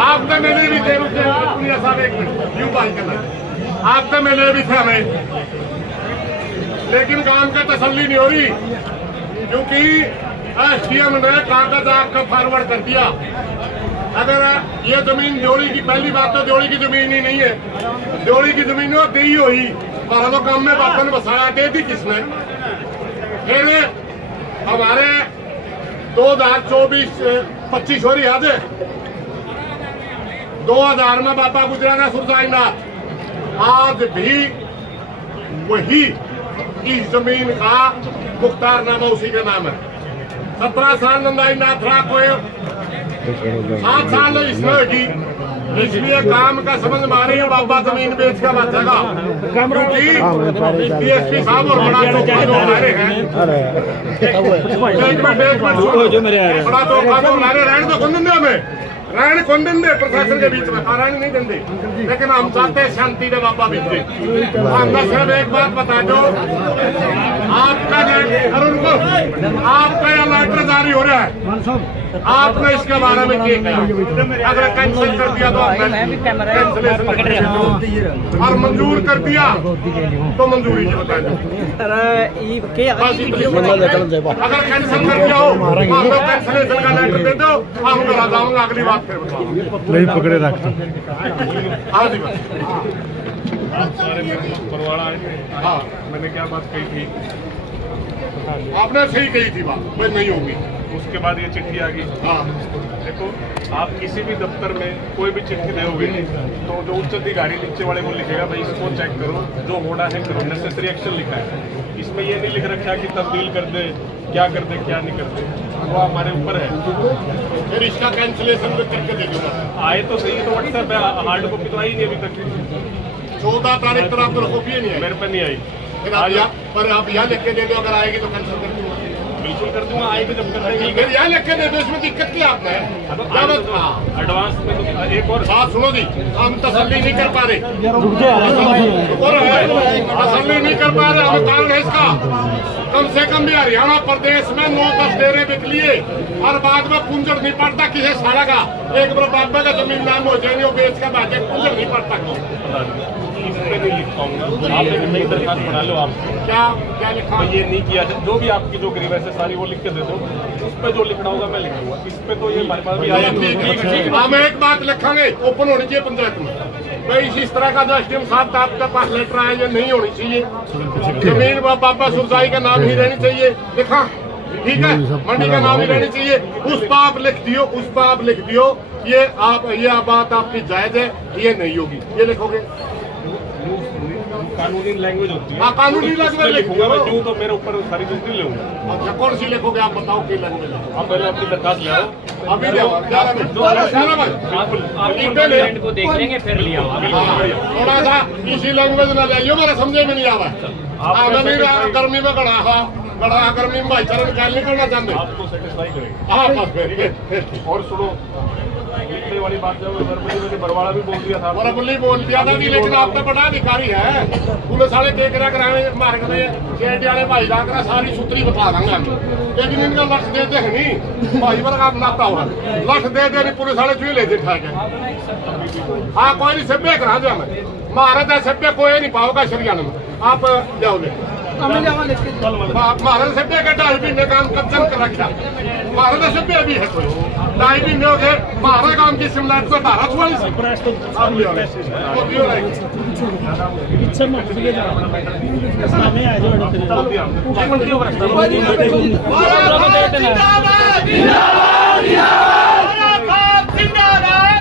आप तो मिले भी थे यूं बात करना, आप तो मिले भी थे हमें, लेकिन काम का तसल्ली नहीं हो रही क्योंकि एसडीएम ने कागज आपका फॉरवर्ड कर दिया। अगर ये जमीन जोड़ी की, पहली बात तो जोड़ी की जमीन ही नहीं है, जोड़ी की जमीन वो दी हुई पर वो काम में बापन बसाया दे दी किसने। फिर हमारे 2024-25 हो रही याद है, 2000 में बाबा गुजरा था सुरसाईनाथ, आज भी वही इस जमीन का मुख्तारनामा उसी का नाम है। 17 साल नंदाई नाथ रहा कोई 7 साल इसमें होगी, इसलिए काम का समझ मारे बाबा जमीन बेच कर बचेगा क्योंकि डीएसपी साहब और बड़ा धोखा जो हमारे हैं, बड़ा धोखा जो हमारे रहने तो कौन देंगे, हमें रहने कौन देंगे प्रशासन के बीच में, रहने नहीं देंगे, लेकिन हम चाहते हैं शांति के बाबा बीच में। हमने सिर्फ एक बात बता दो, आपका अरुण को आपका यह लेटर जारी हो रहा है, आपने इसके बारे में क्या कहा? अगर कैंसिल कर दिया तो और मंजूर कर दिया तो मंजूरी की बता दो। अगर कैंसिल कर दिया हो कैंसिलेशन का लेटर दे दो, हम करा जाऊंगा, अगली बात फिर नहीं पकड़े रखते। हाँ मैंने क्या बात कही थी, आपने सही कही थी बात, भाई नहीं होगी। उसके बाद ये चिट्ठी आ गई। हाँ देखो, आप किसी भी दफ्तर में कोई भी चिट्ठी दोगे तो जो उच्च अधिकारी नीचे वाले को लिखेगा भाई इसको चेक करो, जो होना है करो, नेसेसरी एक्शन लिखा है। इसमें ये नहीं लिख रखा कि तब्दील कर दे, क्या कर दे क्या नहीं कर दे, वो हमारे ऊपर है। फिर इसका कैंसिलेशन करके दे दूंगा। आए तो सही है, तो व्हाट्सएप पे हार्ड कॉपी तो आई नहीं अभी तक। 14 तारीख तक आपको कॉपी नहीं आई, मेरे पे नहीं आई। फिर आप यहाँ लिख के दे दो, अगर आएगी तो कैंसिल कर दूंगा। बिल्कुल कर दूंगा, आएगी जब कर देंगे। यहाँ लिख के दे दो, इसमें दिक्कत क्या आपने? एडवांस में तो एक और बात सुनो जी, हम तसल्ली नहीं कर पा रहे, तसल्ली नहीं कर पा रहे, हमें कारण है इसका। कम से कम भी हरियाणा प्रदेश में 9-10 डेरे बिक लिए और बाद में पुंजर नहीं पड़ता किसी साला का, एक बार बाबा का जमीन नाम हो जाएगी वो बेच का बात पुंजर नहीं पड़ता। इस पे नहीं लिख पाऊंगा, आप एक नई दरखास्त बना लो। आप क्या क्या लिखा? ये नहीं किया, जो भी आपकी जो ग्रीवेंस है सारी वो लिख के दे दो, उस पे जो लिखना होगा मैं लिखूंगा। इस पे तो ये हमारे पास भी आया। हम एक बात लिखेंगे, ओपन होनी चाहिए पंचायत में भाई, इस तरह का जो एसडीएम साहब का आपके पास लेटर आया ये नहीं होनी चाहिए, जमीन बाबा सुरसाई का नाम ही रहनी चाहिए लिखा, ठीक है, मंडी का नाम ही रहनी चाहिए। उस पर आप लिख दियो, उस पर आप लिख दियो ये बात आपकी जायज है, ये नहीं होगी, ये लिखोगे। कानूनी लैंग्वेज होती है। हाँ कानूनी लैंग्वेज लिखूंगा मैं, क्यों तो मेरे ऊपर सारी चीज नहीं लूंगा। अच्छा कौन सी लिखोगे आप बताओ, की लैंग्वेज? आप पहले अपनी दरखास्त ले आओ, अभी ले आओ, को देख लेंगे फिर ले आओ। थोड़ा सा इसी लैंग्वेज में ले आइयो, मेरा समझे में नहीं आवा। गर्मी में बड़ा गर्मी में भाईचारा निकाल नहीं करना चाहते, आपको सेटिस्फाई करेंगे। हाँ बस फिर और सुनो, वाली बात बरवाड़ा भी बोल दिया था, बरबुल्ली बोल दिया था, लेकिन आप तो बड़ा अधिकारी है, पुलिस वाले देख रहा कराए मारे वाले भाई रहा सारी सूत्री बता देंगे, लेकिन इनका लक्ष्य देते हैं नहीं भाई वर्ग आप नाता हुआ लक्ष्य दे दे पुलिस वाले चुहे ले देखा के। हाँ कोई नहीं सभ्य करा दिया मैं, महाराज सभ्य कोई नहीं पाओगा हरियाणा में, आप जाओगे महाराज सभ्य का 2.5 महीने काम कब्जन कर रखा, महाराज सभ्य भी है कोई 2.5 महीने हो गए, महाराज काम की शिमला को 12 44